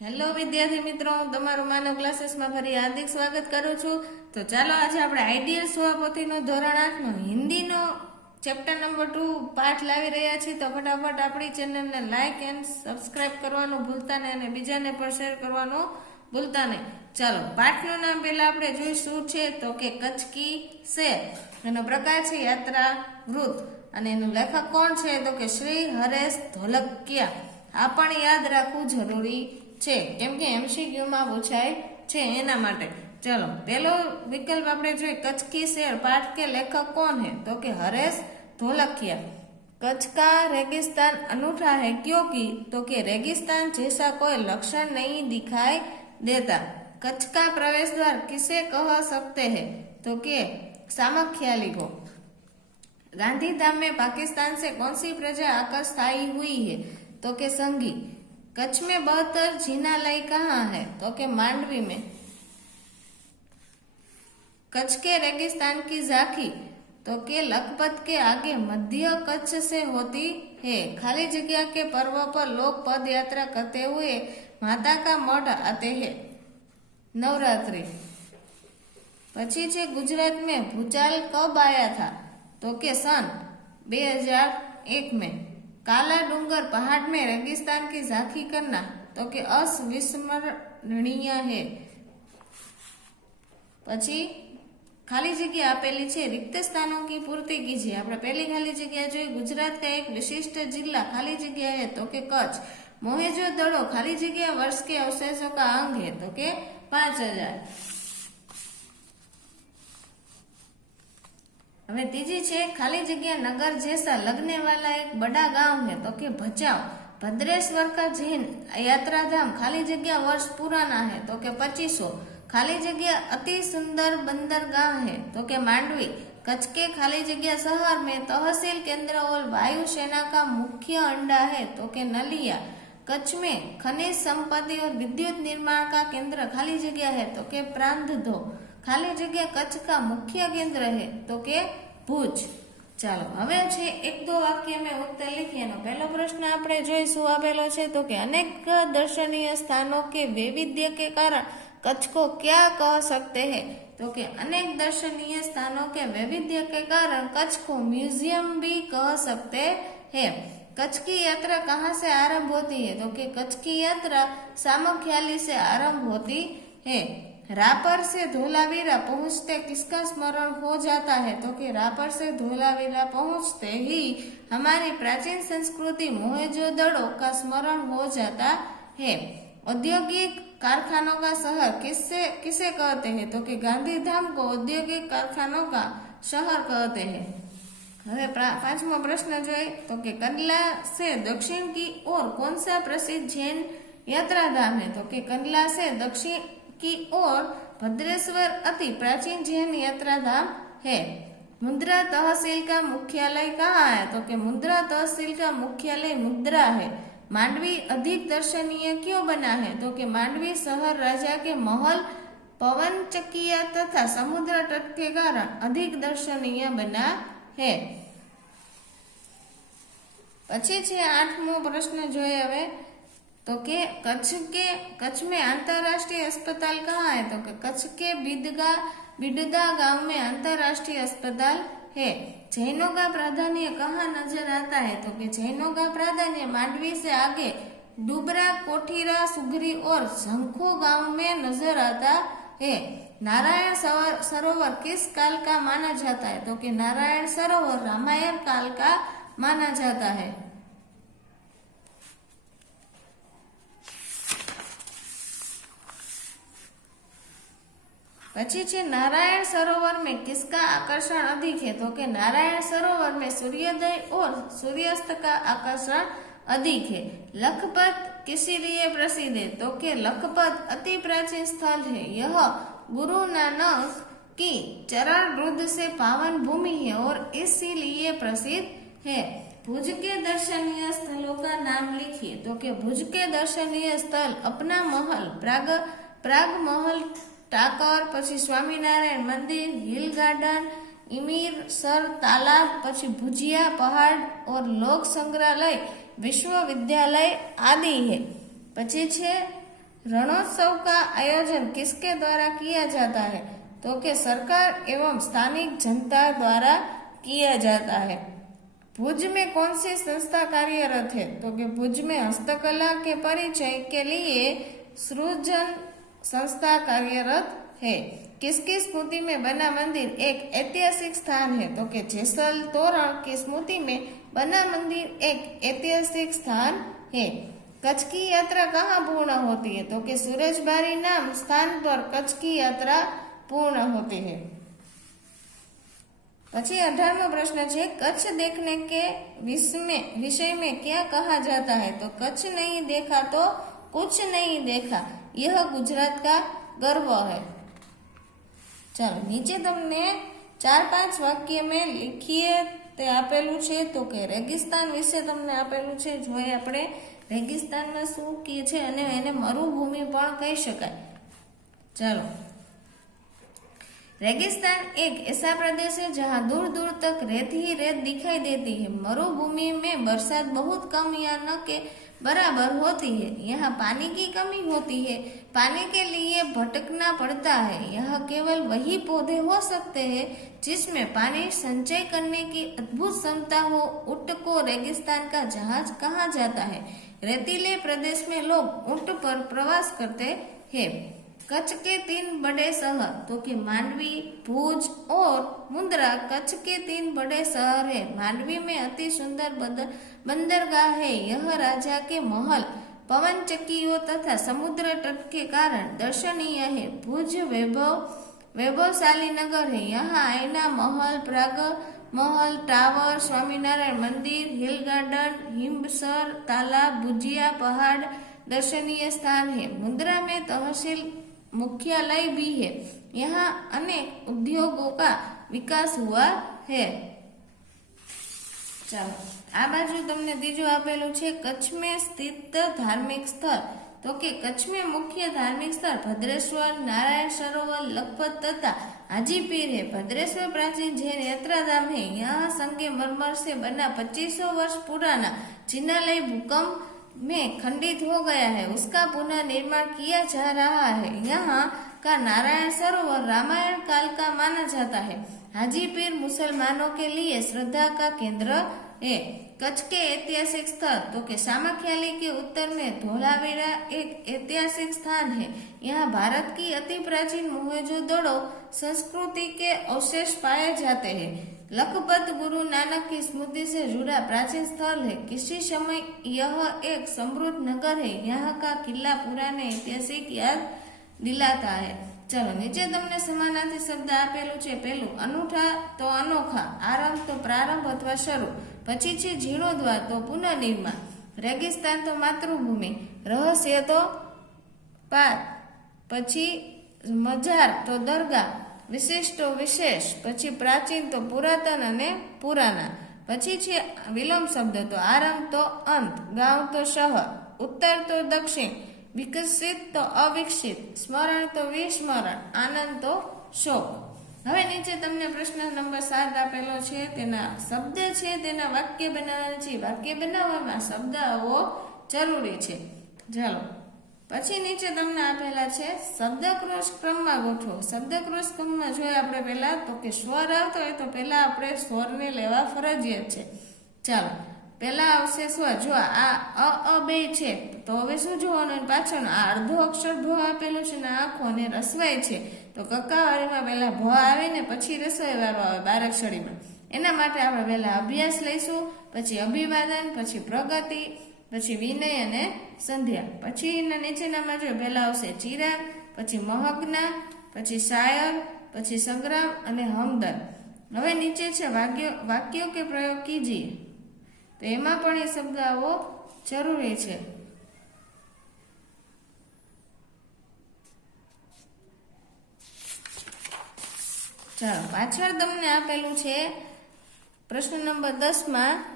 Hello વિદ્યાર્થી મિત્રો, હું તમારું માનવ ક્લાસીસમાં ફરી હાર્દિક સ્વાગત કરું છું. તો ચાલો આજે આપણે આઈડિયલ સ્વપોથીનો ધોરણ આઠનો હિન્દીનો ચેપ્ટર નંબર ટુ પાઠ લાવી રહ્યા છીએ. તો ફટાફટ આપણી ચેનલને લાઇક એન્ડ સબસ્ક્રાઇબ કરવાનું ભૂલતા નહીં અને બીજાને પણ શેર કરવાનું ભૂલતા નહીં. ચાલો, પાઠનું નામ પહેલાં આપણે જોઈ શું છે? તો કે કચકી શેર એનો પ્રકાર છે યાત્રા વૃત્ત અને એનું લેખક કોણ છે? તો કે શ્રી હરેશ ધોલકિયા. આ પણ યાદ રાખવું જરૂરી છે કેમ કે એમસીક્યુમાં પૂછાય છે એના માટે ચલો પેલો વિકલ્પ આપણે જોઈએ કચ્છ કી શેર પાઠ કે લેખક કોણ है तो કે હરેશ ધોલકિયા कच्छ का रेगिस्तान अनूठा है क्योंकि तो कि रेगिस्तान जैसा कोई लक्षण नहीं दिखाई देता कच्छ का प्रवेश द्वार किसे कह सकते हैं तो कि सामख्याली को गांधी धाम में पाकिस्तान से कौन सी प्रजा आकर स्थायी हुई है तो के संगी कच्छ में बहत्तर झीनालय कहाँ है तो के मांडवी में कच्छ के रेगिस्तान की झांकी तो के लखपत के आगे मध्य कच्छ से होती है खाली जगह के पर्व पर लोग पद यात्रा करते हुए माता का मठ आते हैं नवरात्रि પછી છે गुजरात में भूचाल कब आया था तो के सन 2001 में काला डूंगर पहाड़ में रेगिस्तान की झांकी करना तो के અસ્વિસ્મરણીય है પછી खाली जगह આપેલી છે रिक्त स्थानों की पूर्ति कीजिए આપણે પહેલી ખાલી જગ્યા જોઈ ગુજરાત का एक विशिष्ट जिला खाली जगह है तो के कच्छ मोहेजो दड़ो खाली जगह वर्ष के अवशेषों का अंग है तो के पांच हजार હવે ત્રીજી છે ખાલી જગ્યા નગર जैसा लगने वाला एक बड़ा गांव है तो के भचाओ भद्रेश्वर का जैन यात्रा धाम खाली जगह वर्ष पुराना है तो के पच्चीसो खाली जगह अति सुंदर बंदरगाह है तो के मांडवी कच्छ के खाली जगह शहर में तहसील केंद्र और वायु सेना का मुख्य अंडा है तो के नलिया कच्छ में खनिज संपत्ति और विद्युत निर्माण का केंद्र खाली जगह है तो के प्रांधधो खाली जगह कच्छ का मुख्य केन्द्र है तो के भूज चलो हम एक दो वक्य में उत्तर लिखी पहले प्रश्न अपने जो तो दर्शनीय स्थानों के वैविध्य के कारण कच्छ को क्या कह सकते है तो के अनेक दर्शनीय स्थानों के वैविध्य के कारण कच्छ को म्यूज़ियम भी कह सकते है कच्छ की यात्रा कहाँ से आरंभ होती है तो के कच्छ की यात्रा सामख्याली से आरंभ होती है रापर से धोलावीरा पहुंचते किसका स्मरण हो जाता है तो कि रापर से धोलावीरा पहुंचते ही हमारी प्राचीन संस्कृति मोहेजोदड़ो का स्मरण हो जाता है औद्योगिक कारखानों का शहर किससे किसे कहते हैं तो कि गांधीधाम को औद्योगिक कारखानों का शहर कहते हैं હવે પ્રા- પાંચમો પ્રશ્ન જોઈએ તો કે કંડલા से दक्षिण की ओर कौन सा प्रसिद्ध जैन यात्रा धाम है तो कि कंडला से दक्षिण की ओर भद्रेश्वर अति प्राचीन जैन यात्रा धाम है मुद्रा तहसील का मुख्यालय कहाँ है तो कि मुद्रा तहसील का मुख्यालय मुद्रा है मांडवी अधिक दर्शनीय क्यों बना है तो कि मांडवी शहर राजा के महल पवन चकिया तथा समुद्र तट के कारण अधिक दर्शनीय बना है પછી છે આઠમો પ્રશ્ન જોઈએ હવે तो के कच्छ के, कच्छ में अंतरराष्ट्रीय अस्पताल कहाँ है? तो कि कच्छ के बिदगा बिडदा गाँव में अंतरराष्ट्रीय अस्पताल है। जैनों का प्राधान्य कहाँ नज़र आता है? तो कि जैनों का प्राधान्य मांडवी से आगे डुबरा, कोठीरा, सुगरी और शंखो गाँव में नज़र आता है। नारायण सरोवर किस काल का माना जाता है? तो कि नारायण सरोवर रामायण काल का माना जाता है। પછી છે नारायण सरोवर में किसका आकर्षण अधिक है तो कि नारायण सरोवर में सूर्योदय और सूर्यास्त का आकर्षण अधिक है लखपत किसी लिए प्रसिद्ध है तो कि लखपत अति प्राचीन स्थल है यह गुरु नानक की चरण रुद्र से पावन भूमि है और इसीलिए प्रसिद्ध है भुज के दर्शनीय स्थलों का नाम लिखिए तो कि भुज के दर्शनीय स्थल अपना महल प्राग प्राग महल ટાકર પછી સ્વામિનારાયણ મંદિર हिल गार्डन इमीर सर तालाब પછી भुजिया पहाड़ और लोक संग्रहालय विश्वविद्यालय आदि है પછી છે रणोत्सव का आयोजन किसके द्वारा किया जाता है तो कि सरकार एवं स्थानिक जनता द्वारा किया जाता है भुज में कौन सी संस्था कार्यरत है तो कि भुज में हस्तकला के परिचय के लिए सृजन संस्था कार्यरत है किसकी स्मृति में बना मंदिर एक ऐतिहासिक स्थान है तो कि जैसल तोरण की स्मृति में बना मंदिर एक ऐतिहासिक स्थान है कच्छ की यात्रा कहाँ पूर्ण होती है तो कि सूरजबारी नाम स्थान पर कच्छ की यात्रा पूर्ण होती है પછી અઢારમો પ્રશ્ન છે કચ્છ देखने के विषय में विषय में क्या कहा जाता है तो कच्छ नहीं देखा तो कुछ नहीं देखा यह गुजरात का गर्व है ચાલો નીચે તમને ચાર પાંચ વાક્ય મેં લીખીએ તે આપેલું છે તો કે રેગિસ્તાન વિશે તમને આપેલું છે જોઈએ આપણે રેગિસ્તાનમાં શું કહે છે અને એને મરુભૂમિ પણ કહી શકાય ચાલો रेगिस्तान एक ऐसा प्रदेश है जहाँ दूर दूर तक रेत ही रेत दिखाई देती है मरुभूमि में बरसात बहुत कम या न के बराबर होती है। यहाँ पानी की कमी होती है। पानी के लिए भटकना पड़ता है। यह केवल वही पौधे हो सकते हैं जिसमें पानी संचय करने की अद्भुत क्षमता हो। ऊट को रेगिस्तान का जहाज़ कहा जाता है। रेतीले प्रदेश में लोग ऊँट पर प्रवास करते हैं। कच्छ के तीन बड़े शहर तो कि मांडवी भुज और मुंद्रा कच्छ के तीन बड़े शहर है। मांडवी में अति सुंदर बंदर बंदरगाह है। यह राजा के महल पवन चक्कियों तथा समुद्र तट के कारण दर्शनीय है। भुज वैभव, वैभवशाली नगर है। यहाँ आईना महल, प्राग महल, टावर, स्वामीनारायण मंदिर, हिल गार्डन, हिमसर, तालाब भुजिया पहाड़ दर्शनीय स्थान है। मुंद्रा में तहसील मुख्यालय भी है यहाँ अनेक उद्योगों का विकास हुआ है ચાલો, આ બાજુ તમને ત્રીજું આપેલું છે, કચ્છમાં સ્થિત ધાર્મિક સ્થળ. તો કે કચ્છમાં મુખ્ય ધાર્મિક સ્થળ ભદ્રેશ્વર, નારાયણ સરોવર, લખપત તથા હાજીપીર હે. ભદ્રેશ્વર પ્રાચીન જૈન યાત્રાધામ હે. યહાં સંગે મરમર સે બના પચીસો વર્ષ પુરાના જિનાલય ભૂકંપ में खंडित हो गया है। उसका पुनः निर्माण किया जा रहा है। यहाँ का नारायण सरोवर रामायण काल का माना जाता है। हाजीपीर मुसलमानों के लिए श्रद्धा का केंद्र है। कच्छ के ऐतिहासिक स्थल तो के सामाख्याली के उत्तर में धोलावीरा एक ऐतिहासिक स्थान है। यहाँ भारत की अति प्राचीन मोहजोदड़ो संस्कृति के अवशेष पाए जाते हैं। लखपत गुरु नानक की स्मृति से जुड़ा प्राचीन स्थल है किसी समय यह एक समृद्ध नगर है यहाँ का किला पुराने ऐतिहासिक याद दिलाता है ચલો નીચે તમને સમાનાર્થી શબ્દ આપેલું છે પેલું અનૂઠા તો અનોખા આરંભ તો પ્રારંભ અથવા શરૂ પછી છે જીર્ણોદ્વાર તો પુનર્નિર્માણ રેગિસ્તાન તો માતૃભૂમિ રહસ્ય તો પાત પછી મજાર તો દરગાહ વિશિષ્ટો વિશેષ, પછી પ્રાચીન તો પુરાતન અને પુરાના. પછી છે વિલોમ શબ્દ તો આરંભ તો અંત, ગાંવ તો શહેર, ઉત્તર તો દક્ષિણ, વિકસિત તો અવિકસિત, સ્મરણ તો વિસ્મરણ, આનંદ તો શોક. હવે નીચે તમને પ્રશ્ન નંબર સાત આપેલો છે, તેના શબ્દ છે, તેના વાક્ય બનાવવાના છે. વાક્ય બનાવવામાં શબ્દ આવવો જરૂરી છે. ચાલો. પછી નીચે તમને આપેલા છે શબ્દક્રોશ ક્રમમાં ગોઠવો. શબ્દક્રોશ ક્રમમાં જોઈએ આપણે પહેલા, તો કે સ્વર આવતો હોય તો પહેલા આપણે સ્વરને લેવા ફરજિયાત છે. ચાલો, પહેલા આવશે સ્વર. જો આ અ અ, બે છે, તો હવે શું જોવાનું? પાછળ આ અડધો અક્ષર ભ આપેલો છે ને આખો અને રસવાય છે. તો કક્કાવાળીમાં પહેલા ભ આવે ને પછી રસવાઈ વાળો આવે બારાક્ષરીમાં. એના માટે આપણે પહેલા અભ્યાસ લઈશું, પછી અભિવાદન, પછી પ્રગતિ પછી વિનય અને સંધ્યા. પછી એના નીચેનામાં જો પહેલાં આવશે ચિરાગ, પછી મહગના, પછી શાયર પછી સંગ્રામ અને હમદર્દ હવે નીચે છે વાક્યો વાક્યો કે પ્રયોગ કીજીએ. તો એમાં પણ એ શબ્દ આવો જરૂરી છે. ચાલો, પાછળ તમને આપેલું છે પ્રશ્ન નંબર દસમાં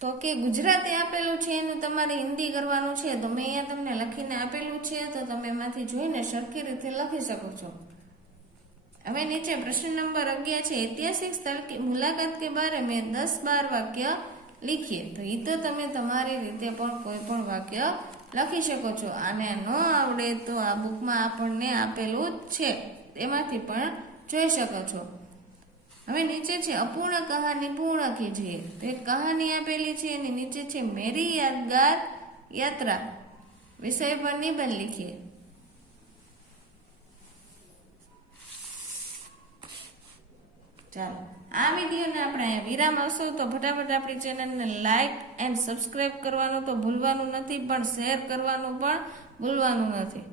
તો કે ગુજરાતી આપેલું છે, એનું તમારે હિન્દી કરવાનું છે, તો મેં અહીંયા તમને લખીને આપેલું છે, તો તમે એમાંથી જોઈને સરખી રીતે લખી શકો છો. હવે નીચે પ્રશ્ન નંબર અગિયાર છે, ઐતિહાસિક સ્થળ કે મુલાકાત કે બારે મેં દસ બાર વાક્ય લીખીએ. તો એ તો તમે તમારી રીતે પણ કોઈ પણ વાક્ય લખી શકો છો. આને ન આવડે તો આ બુકમાં આપણને આપેલું જ છે. એમાંથી પણ જોઈ શકો છો. હવે નીચે છે અપૂર્ણ કહાની, પૂર્ણ કીજીએ તો એક કહાની આપેલી છે એની નીચે છે મેરી યાદગાર યાત્રા. વિષય પર નિબંધ લીખીએ. ચાલો, આ વિડીયોને આપણે અહીંયા વિરામ આવશો તો ફટાફટ આપણી ચેનલને લાઇક એન્ડ સબસ્ક્રાઇબ કરવાનું તો ભૂલવાનું નથી, પણ શેર કરવાનું પણ ભૂલવાનું નથી.